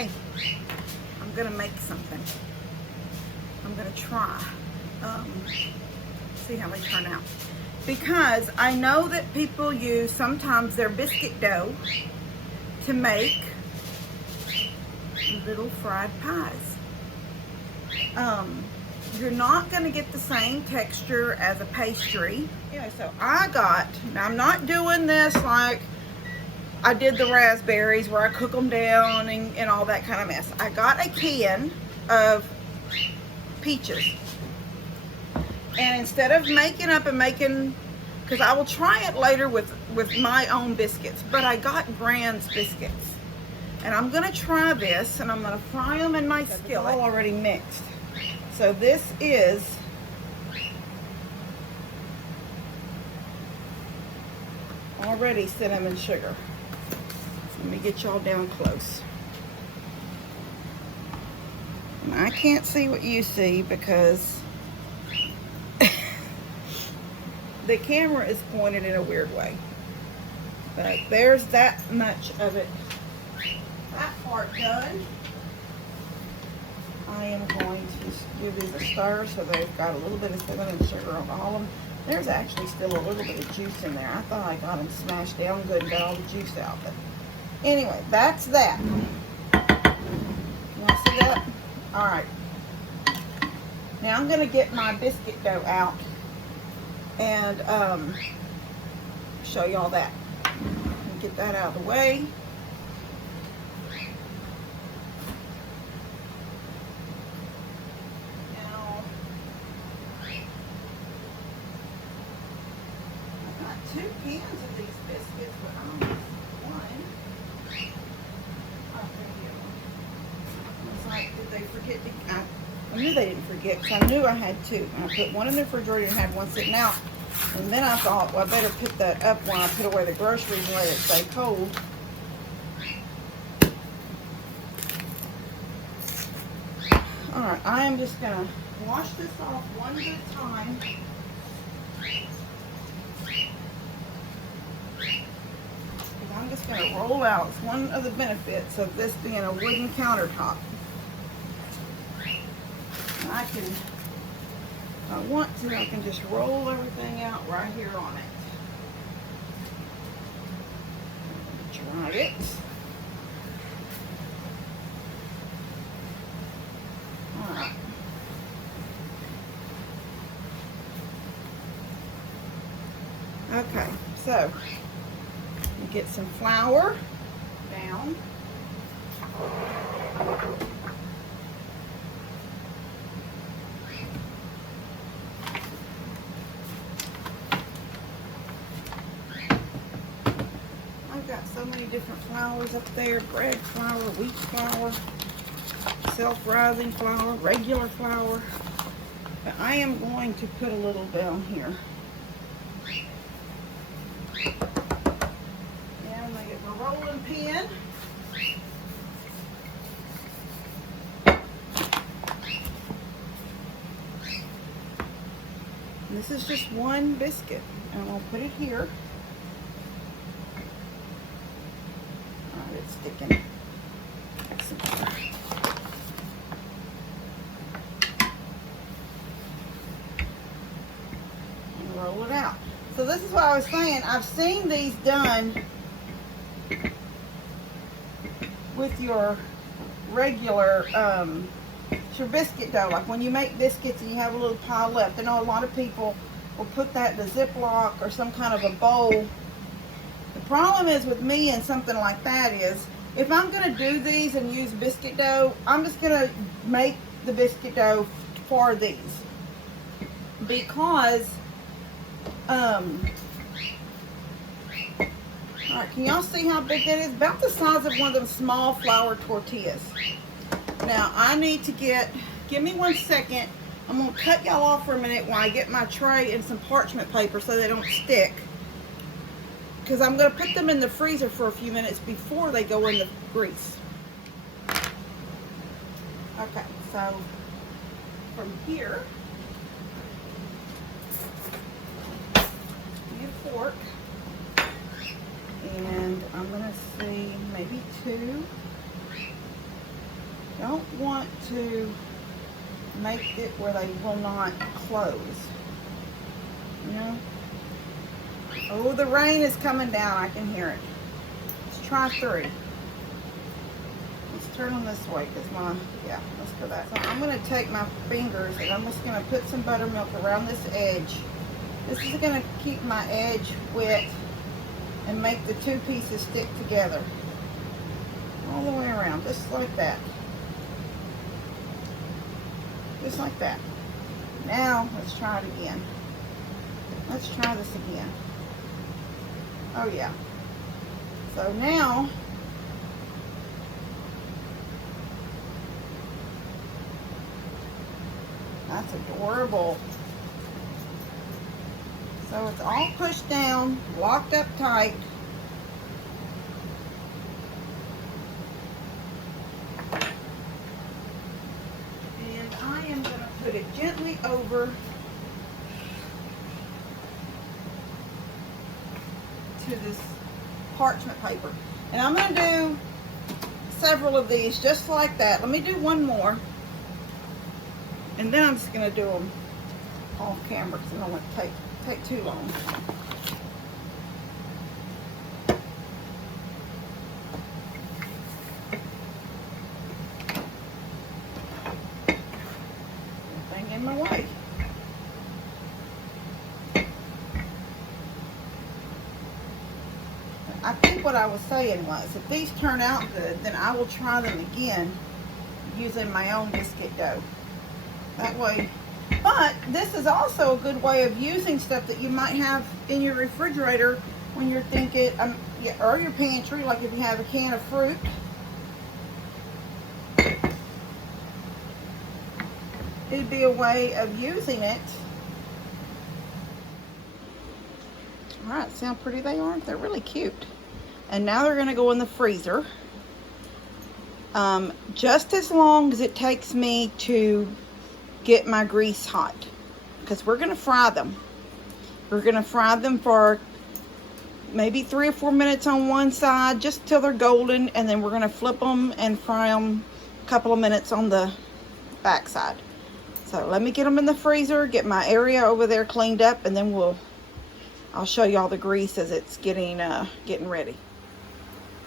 Hey, I'm gonna make something. I'm gonna try. See how they turn out. Because I know that people use sometimes their biscuit dough to make little fried pies. You're not gonna get the same texture as a pastry. Anyway, so now I'm not doing this like I did the raspberries where I cook them down and all that kind of mess. I got a can of peaches. And instead of making, because I will try it later with my own biscuits, but I got Grand's biscuits. And I'm gonna try this and I'm gonna fry them in my skillet. It's all already mixed. So this is already cinnamon sugar. Let me get y'all down close. And I can't see what you see because the camera is pointed in a weird way. But there's that much of it. That part done. I am going to just give these a stir so they've got a little bit of cinnamon sugar on all of them. There's actually still a little bit of juice in there. I thought I got them smashed down good and got all the juice out. But anyway, that's that. You want to see that? All right. Now I'm going to get my biscuit dough out and show y'all that. Get that out of the way. Now, I've got 2 cans of these biscuits, but I only have one. It's like, did they forget to? I knew they didn't forget because I knew I had 2. And I put one in the refrigerator and had one sitting out. And then I thought, well, I better put that up when I put away the groceries and let it stay cold. Alright, I am just going to wash this off one at a time. And I'm just going to roll out. It's one of the benefits of this being a wooden countertop. And I can, if I want to, I can just roll everything out right here on it. Try it. Alright. Okay, so you get some flour down. Got so many different flours up there: bread flour, wheat flour, self-rising flour, regular flour. But I am going to put a little down here. And I get my rolling pin. And this is just one biscuit. And I'm going to put it here. It's sticking. And roll it out. So this is what I was saying. I've seen these done with your regular your biscuit dough. Like when you make biscuits and you have a little pile left. I know a lot of people will put that in a Ziploc or some kind of a bowl. The problem is with me and something like that is, if I'm going to do these and use biscuit dough, I'm just going to make the biscuit dough for these. Because, alright, can y'all see how big that is? About the size of one of them small flour tortillas. Now, I need to give me 1 second. I'm going to cut y'all off for a minute while I get my tray and some parchment paper so they don't stick. Because I'm going to put them in the freezer for a few minutes before they go in the grease. Okay, so from here, give me a fork, and I'm going to see maybe 2. don't want to make it where they will not close. You know? Oh, the rain is coming down. I can hear it. Let's try 3. Let's turn them this way because let's go that. So I'm going to take my fingers and I'm just going to put some buttermilk around this edge. This is going to keep my edge wet and make the 2 pieces stick together. All the way around, just like that. Just like that. Now, let's try it again. Let's try this again. Oh yeah. So now, that's adorable. So it's all pushed down, locked up tight. And I am going to put it gently over to this parchment paper. And I'm going to do several of these just like that. Let me do one more. And then I'm just going to do them off camera because I don't want to take too long. Nothing in my way. I think what I was saying was, if these turn out good, then I will try them again using my own biscuit dough. That way. But this is also a good way of using stuff that you might have in your refrigerator when you're thinking, or your pantry, like if you have a can of fruit. It'd be a way of using it. All right, see how pretty they are? They're really cute. And now they're gonna go in the freezer. Just as long as it takes me to get my grease hot, because we're going to fry them. We're going to fry them for maybe 3 or 4 minutes on one side, just till they're golden, and then we're going to flip them and fry them a couple of minutes on the back side. So let me get them in the freezer, get my area over there cleaned up, and then I'll show you all the grease as it's getting ready.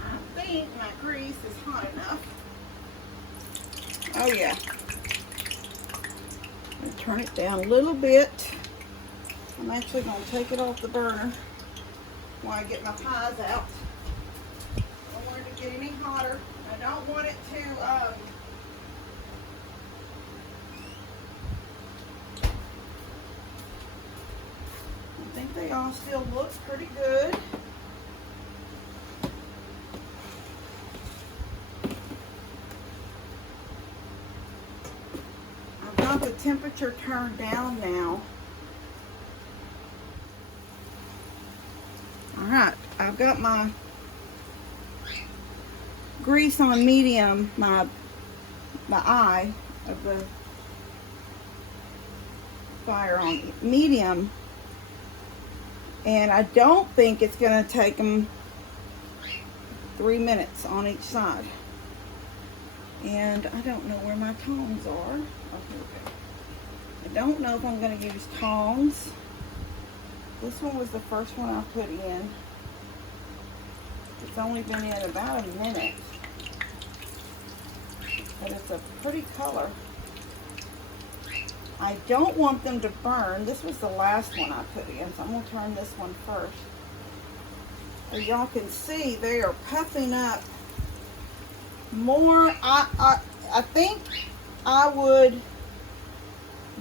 I think my grease is hot enough. Oh yeah. Turn it down a little bit. I'm actually going to take it off the burner while I get my pies out. I don't want it to get any hotter. I don't want it to I think they all still look pretty good. The temperature turned down now. All right, I've got my grease on medium, my eye of the fire on medium, and I don't think it's going to take them 3 minutes on each side. And I don't know where my tongs are. Oh, here we go. I don't know if I'm going to use tongs. This one was the first one I put in. It's only been in about a minute. But it's a pretty color. I don't want them to burn. This was the last one I put in, so I'm going to turn this one first. As y'all can see, they are puffing up more. I think I would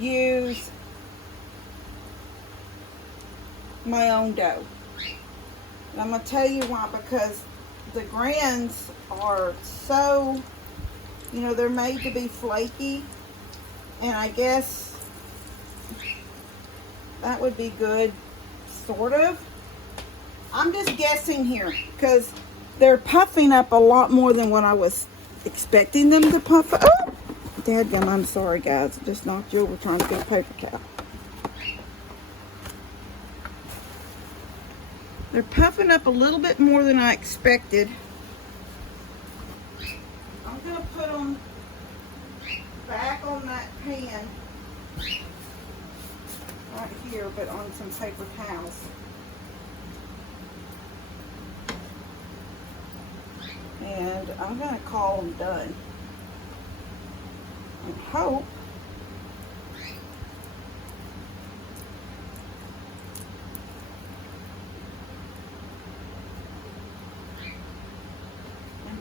use my own dough. And I'm going to tell you why, because the Grands are so, they're made to be flaky, and I guess that would be good, sort of. I'm just guessing here, because they're puffing up a lot more than what I was expecting them to puff up. Oh, dadgum, I'm sorry, guys. I just knocked you over trying to get a paper towel. They're puffing up a little bit more than I expected. I'm going to put them pan right here, but on some paper towels. And I'm going to call them done. And hope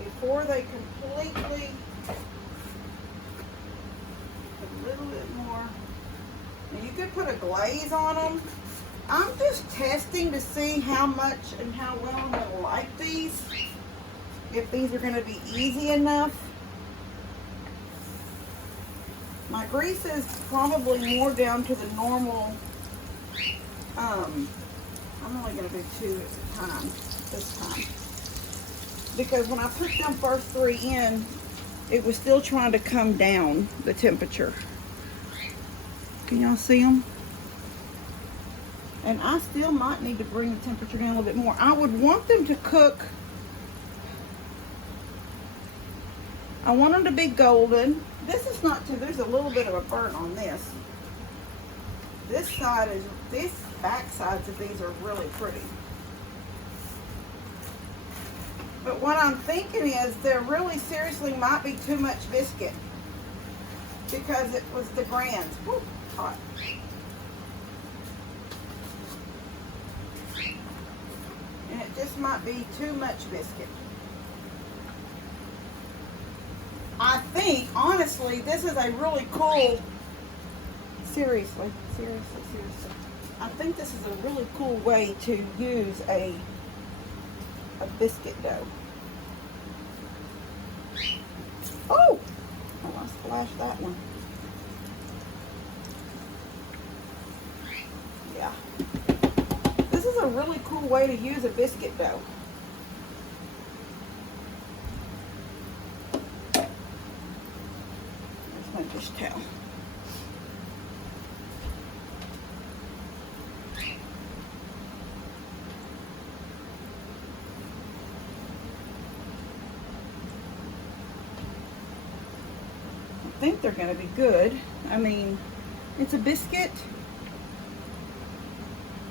before they completely, a little bit more. Now you could put a glaze on them. I'm just testing to see how much and how well I'm going to like these. If these are going to be easy enough. My grease is probably more down to the normal. I'm only going to do 2 at a time this time. Because when I put them first 3 in, it was still trying to come down, the temperature. Can y'all see them? And I still might need to bring the temperature down a little bit more. I would want them to cook. I want them to be golden. This is not too, there's a little bit of a burn on this. This back sides of these are really pretty. But what I'm thinking is there really seriously might be too much biscuit because it was the grands. Woo, hot. And it just might be too much biscuit. I think, honestly, this is a really cool, seriously. I think this is a really cool way to use a biscuit dough. Oh, I splashed that one. Yeah. This is a really cool way to use a biscuit dough. There's my dish towel. I think they're going to be good. I mean, it's a biscuit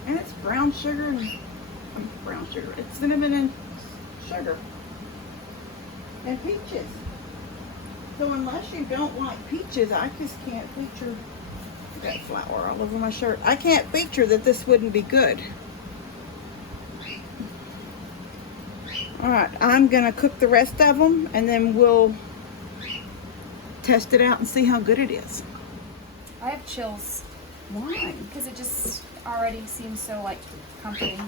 and it's brown sugar and it's cinnamon and sugar and peaches. So unless you don't like peaches, I just can't picture. I got flour all over my shirt. I can't picture that this wouldn't be good. All right, I'm gonna cook the rest of them and then we'll test it out and see how good it is. I have chills. Why? Because it just already seems so like comforting.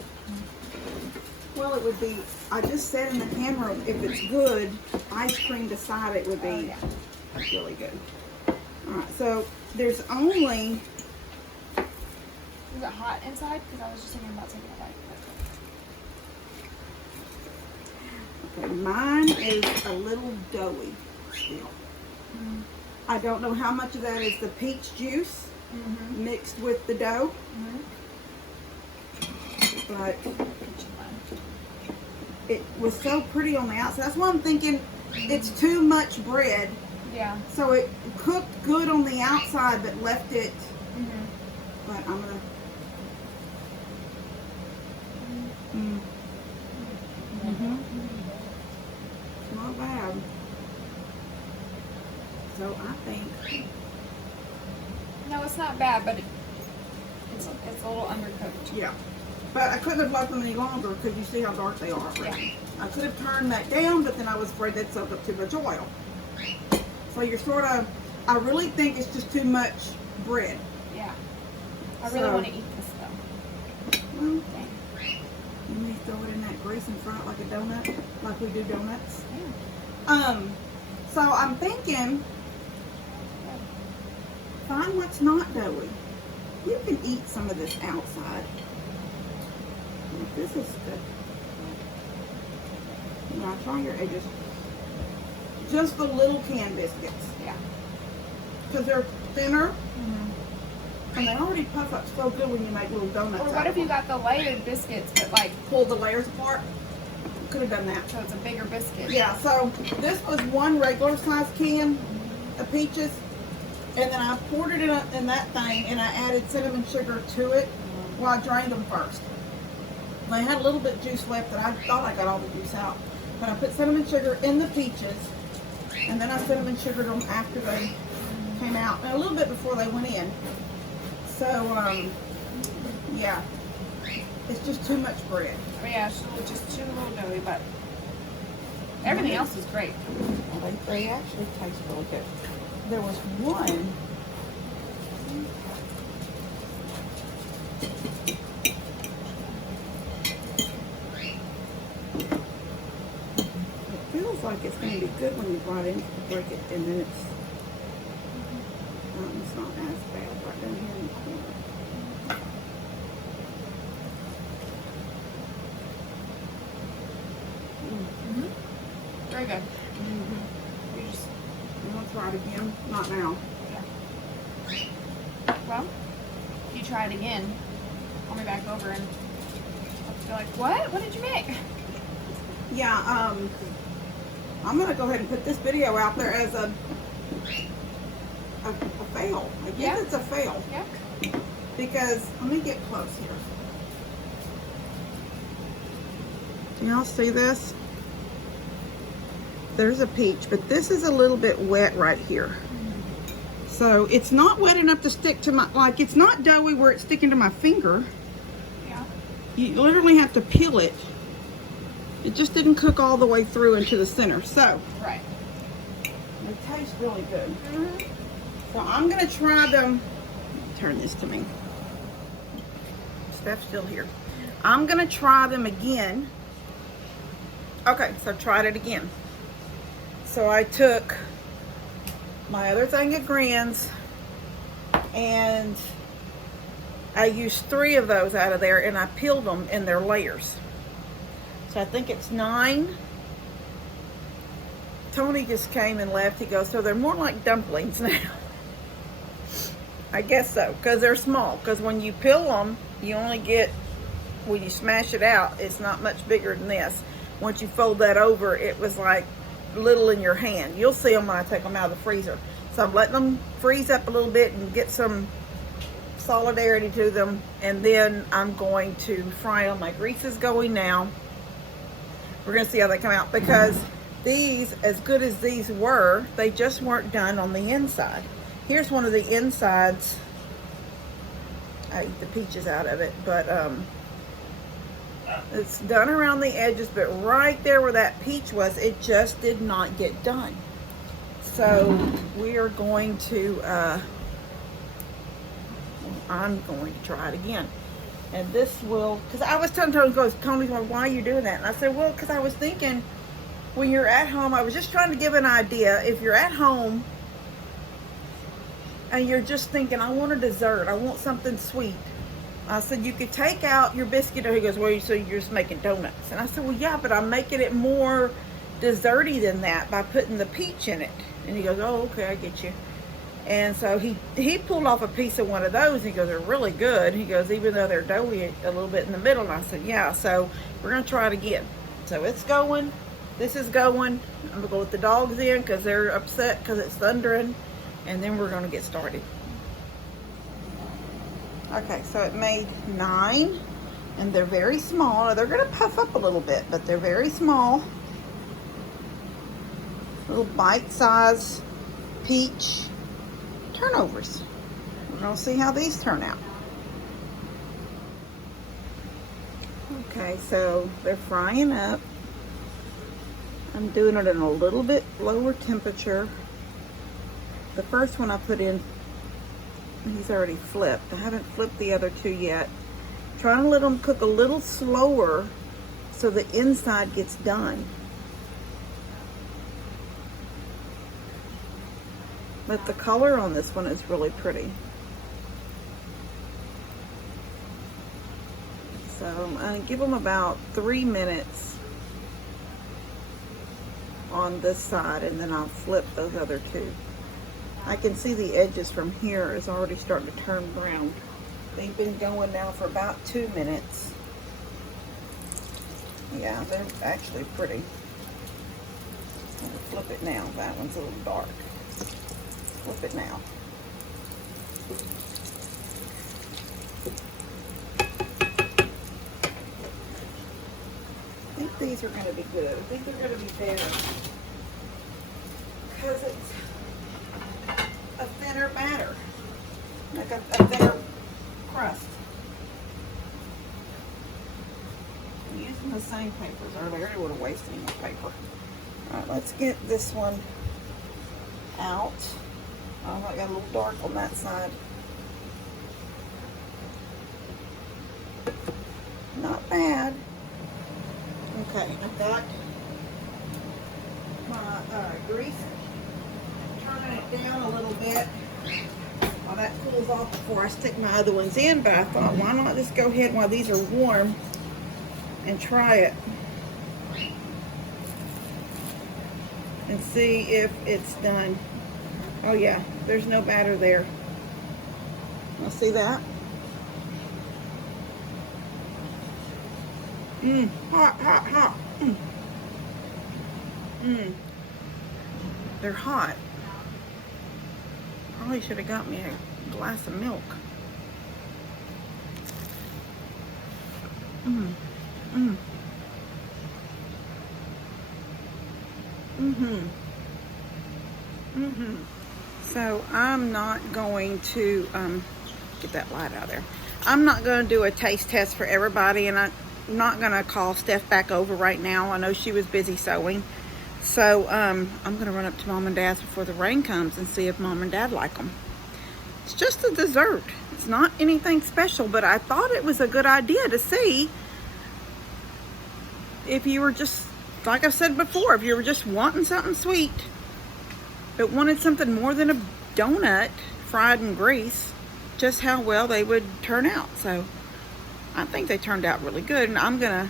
Well, it would be, I just said in the camera, if it's good, ice cream beside it would be really good. All right, so there's only... Is it hot inside? Because I was just thinking about taking it back. Okay, mine is a little doughy still. I don't know how much of that is the peach juice mixed with the dough, but it was so pretty on the outside. That's why I'm thinking it's too much bread. Yeah. So it cooked good on the outside, but left it. But I'm gonna. Not bad. So I think. No, it's not bad, but it's a little undercooked. Yeah. But I couldn't have left them any longer because you see how dark they are. Yeah. I could have turned that down, but then I was afraid they'd soak up too much oil. So you're sort of, I really think it's just too much bread. Yeah. I really want to eat this though. Well, you need to throw it in that grease and fry it like a donut, like we do donuts. Yeah. So I'm thinking, find what's not doughy. You can eat some of this outside. This is good. Now try your edges. Just the little can biscuits. Yeah. Because they're thinner. And they already puff up so good when you make little donuts. Or what if you got the layered biscuits, but like pull the layers apart? Could have done that. So it's a bigger biscuit. Yeah, so this was one regular size can of peaches. And then I poured it in that thing, and I added cinnamon sugar to it. Well, I drained them first. And I had a little bit of juice left, and I thought I got all the juice out. But I put cinnamon sugar in the peaches, and then I cinnamon sugared them after they came out, and a little bit before they went in. So, yeah, it's just too much bread. Oh, yeah, it's just too little doughy, but everything else is great. Well, they actually taste really good. There was one. It feels like it's going to be good when you bite in to break it, and then it's not as bad right down here in the corner. Very good. You want to try it again? Not now. Well, if you try it again, I'll be back over and I'll be like, what? What did you make? Yeah, I'm going to go ahead and put this video out there as a fail. I guess Yeah. it's a fail. Yeah. Because, let me get close here. Can y'all see this? There's a peach, but this is a little bit wet right here. So it's not wet enough to stick to my, like it's not doughy where it's sticking to my finger. Yeah. You literally have to peel it. It just didn't cook all the way through into the center. So, Right. it tastes really good. So I'm gonna try them. Turn this to me. Steph's still here. I'm gonna try them again. Okay, so tried it again. So I took my other thing of Grand's and I used 3 of those out of there, and I peeled them in their layers. So I think it's 9. Tony just came and left. He goes, so they're more like dumplings now. I guess so, because they're small. Because when you peel them, you only get, when you smash it out, it's not much bigger than this. Once you fold that over, it was like little in your hand. You'll see them when I take them out of the freezer. So I'm letting them freeze up a little bit and get some solidarity to them, and then I'm going to fry them. My grease is going now. We're going to see how they come out, because these, as good as these were, they just weren't done on the inside. Here's one of the insides. I ate the peaches out of it, but it's done around the edges, but right there where that peach was, it just did not get done. So we are going to, I'm going to try it again. And this will, because I was telling Tony, goes, Tony's like, why are you doing that? And I said, well, because I was thinking, when you're at home, I was just trying to give an idea. If you're at home and you're just thinking, I want a dessert, I want something sweet. I said, you could take out your biscuit. He goes, well, so you're just making donuts. And I said, well, yeah, but I'm making it more desserty than that by putting the peach in it. And he goes, oh, okay, I get you. And so he pulled off a piece of one of those. And he goes, they're really good. He goes, even though they're doughy a little bit in the middle. And I said, yeah. So we're going to try it again. So it's going. This is going. I'm going to go with the dogs in because they're upset because it's thundering. And then we're going to get started. Okay, so it made 9. And they're very small. Now, they're going to puff up a little bit, but they're very small. Little bite-sized peach turnovers. We're going to see how these turn out. Okay, so they're frying up. I'm doing it in a little bit lower temperature. The first one I put in, he's already flipped. I haven't flipped the other 2 yet. Trying to let them cook a little slower so the inside gets done. But the color on this one is really pretty. So I'm going to give them about 3 minutes on this side, and then I'll flip those other 2. I can see the edges from here is already starting to turn brown. They've been going now for about 2 minutes. Yeah, they're actually pretty. I'm going to flip it now. That one's a little dark. Flip it now. I think these are going to be good. I think they're going to be better because it's a thinner batter, like a thinner crust. I'm using the same papers earlier. I would have wasted any more paper. All right, let's get this one out. Oh, I got a little dark on that side. Not bad. Okay, I've got my grease. Turning it down a little bit while that cools off before I stick my other ones in. But I thought, why not just go ahead while these are warm and try it and see if it's done. Oh yeah, there's no batter there. I'll see that. Hot, hot, hot. They're hot. Probably should have got me a glass of milk. So I'm not going to get that light out of there. I'm not going to do a taste test for everybody, and I'm not going to call Steph back over right now. I know she was busy sewing. So I'm going to run up to Mom and Dad's before the rain comes and see if Mom and Dad like them. It's just a dessert. It's not anything special, but I thought it was a good idea to see if you were just, like I've said before, if you were just wanting something sweet, but wanted something more than a donut fried in grease, just how well they would turn out. So I think they turned out really good, and I'm going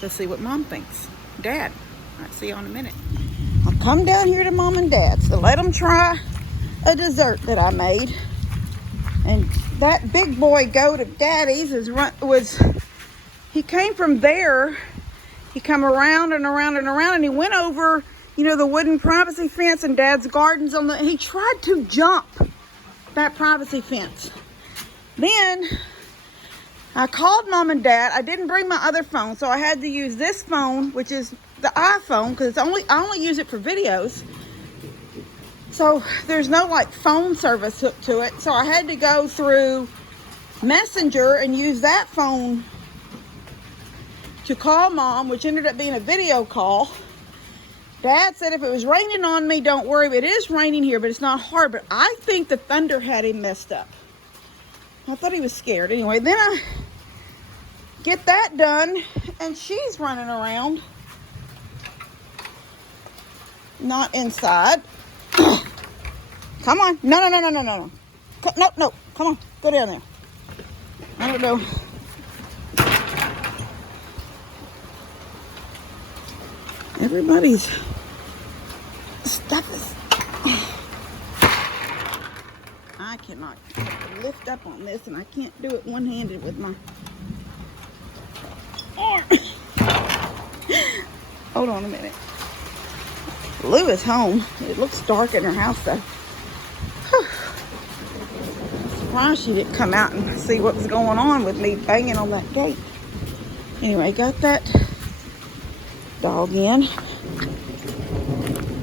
to see what Mom thinks. Dad. I'll see you in a minute. I'll come down here to Mom and Dad's to let them try a dessert that I made. And that big boy goat of Daddy's he came from there. He come around and around and around, and he went over, you know, the wooden privacy fence and Dad's gardens he tried to jump that privacy fence. Then I called Mom and Dad. I didn't bring my other phone, so I had to use this phone, which is the iPhone, because I only use it for videos. So there's no like phone service hooked to it. So I had to go through Messenger and use that phone to call Mom, which ended up being a video call. Dad said if it was raining on me, don't worry. It is raining here, but it's not hard. But I think the thunder had him messed up. I thought he was scared. Anyway, then I get that done, and she's running around. Not inside. Come on. No. No. Come on. Go down there. I don't know. Everybody's stuff is... I cannot lift up on this, and I can't do it one-handed with my arm. Hold on a minute. Lou is home. It looks dark in her house, though. I'm surprised she didn't come out and see what was going on with me banging on that gate. Anyway, got that dog in.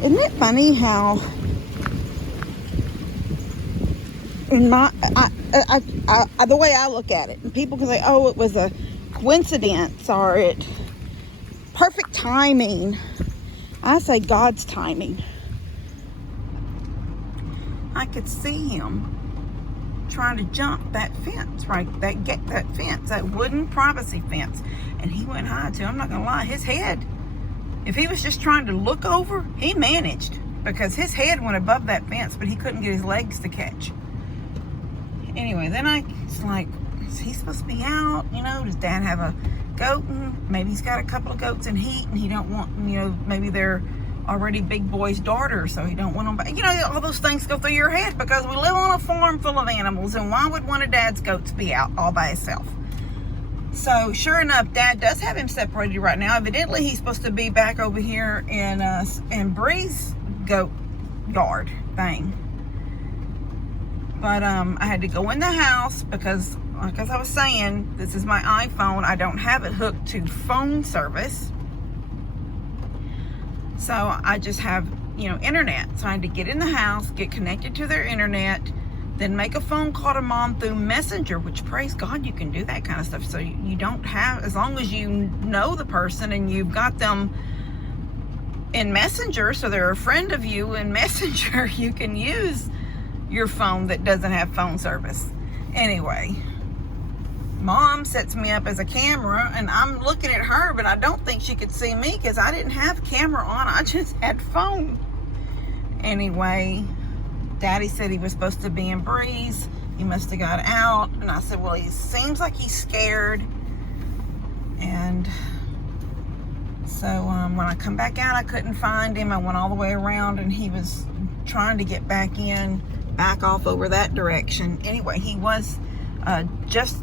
Isn't it funny how in the way I look at it, and people can say, oh, it was a coincidence or it perfect timing. I say God's timing. I could see him trying to jump that fence, right? That fence, that wooden privacy fence. And he went high too. I'm not gonna lie, his head, if he was just trying to look over, he managed, because his head went above that fence, but he couldn't get his legs to catch. Anyway, then I was like, is he supposed to be out? You know, does Dad have a goat? And maybe he's got a couple of goats in heat, and he don't want, you know, maybe they're already big boy's daughter, so he don't want them back. You know, all those things go through your head, because we live on a farm full of animals, and why would one of Dad's goats be out all by himself? So sure enough, Dad does have him separated right now. Evidently, he's supposed to be back over here in Bree's goat yard thing. But I had to go in the house because, like as I was saying, this is my iPhone. I don't have it hooked to phone service. So I just have, you know, internet. So I had to get in the house, get connected to their internet, then make a phone call to mom through Messenger, which praise God you can do that kind of stuff. So you don't have, as long as you know the person and you've got them in Messenger, so they're a friend of you in Messenger, you can use your phone that doesn't have phone service. Anyway, mom sets me up as a camera and I'm looking at her, but I don't think she could see me because I didn't have camera on. I just had phone. Anyway, Daddy said he was supposed to be in Breeze. He must have got out. And I said, well, he seems like he's scared. And so when I come back out, I couldn't find him. I went all the way around and he was trying to get back in, back off over that direction. Anyway, he was just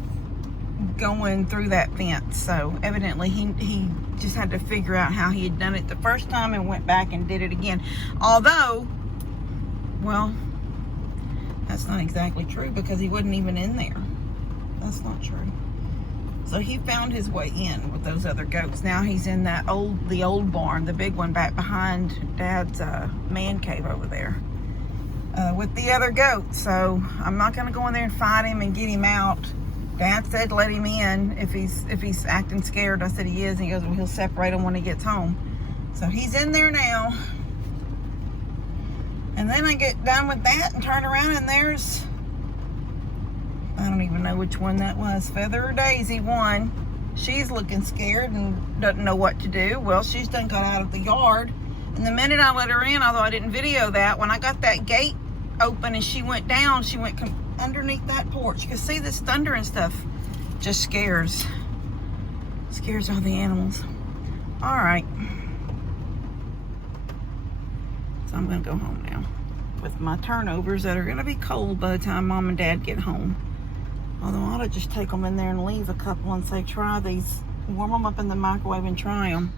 going through that fence. So evidently he just had to figure out how he had done it the first time and went back and did it again. Although, well, that's not exactly true because he wasn't even in there. That's not true. So he found his way in with those other goats. Now he's in the old barn, the big one back behind Dad's man cave over there with the other goats. So I'm not going to go in there and fight him and get him out. Dad said let him in if he's acting scared. I said he is. And he goes, well, he'll separate him when he gets home. So he's in there now. And then I get done with that and turn around and there's, I don't even know which one that was. Feather or Daisy one. She's looking scared and doesn't know what to do. Well, she's done got out of the yard. And the minute I let her in, although I didn't video that, when I got that gate open and she went down, she went underneath that porch. You can see this thunder and stuff just scares all the animals. All right. So I'm gonna go home now with my turnovers that are gonna be cold by the time Mom and Dad get home. Although I ought to just take them in there and leave a couple and say, try these, warm them up in the microwave and try them.